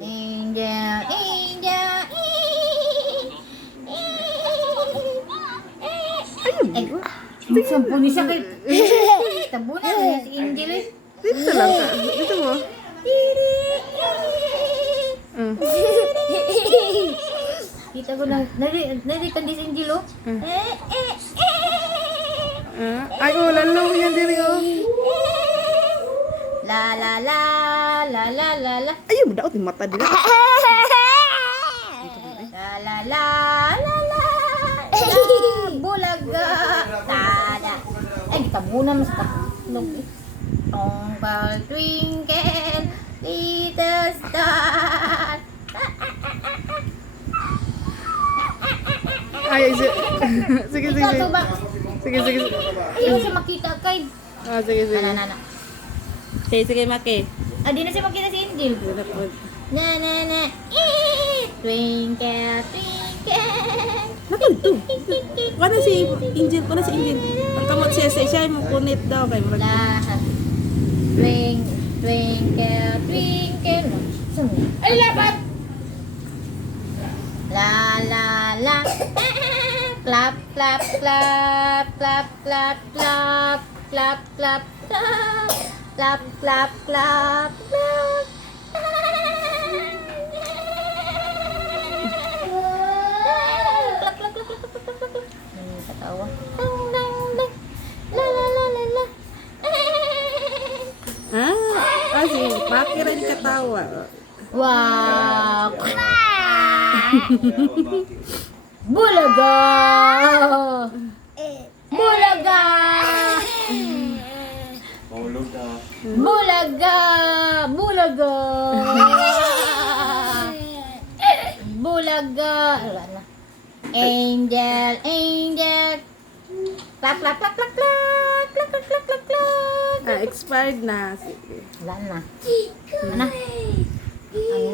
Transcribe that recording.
Angel, angel. Ay, sampo ni siya kay... Tabunan na si Angel eh. Dito lang ka. Dito mo. Kita ko na, narikan din si Angel oh. Ay, lalo yan diri oh. La la la, la la la la. Ay, daot yung mata dira. La la la, la la. Bulaga. Tada. Ay, tabunan mo sa taklog eh. Twinkle, twinkle, little star. Ay, sige. Sige, sige. Ikaw to ba? Sige, sige. Ayaw siya makita kay. Sige, sige. Ana. Sige, sige, Maki. Di na siya makita si Angel. Na na na. Twinkle, twinkle. Nakunto. Wala si Angel, wala si Angel. Ang kamot siya mo kunit daw kay murag. Lahat. Twinkle, twinkle. Ay, lapat! La la la. Clap, clap, clap, clap, clap, clap, clap, clap, clap, clap, clap, clap, clap. Katawa. Dang, dang, dang. La la la la la. Si Maki rin katawa. Wow! Bulaga! Bulaga! Bulaga! Bulaga! Bulaga! Wala na. Angel, angel. Clap, clap, clap, clap, clap. Clap, clap, clap, clap, clap. Expired na. Sige. Wala na. Ano? Ang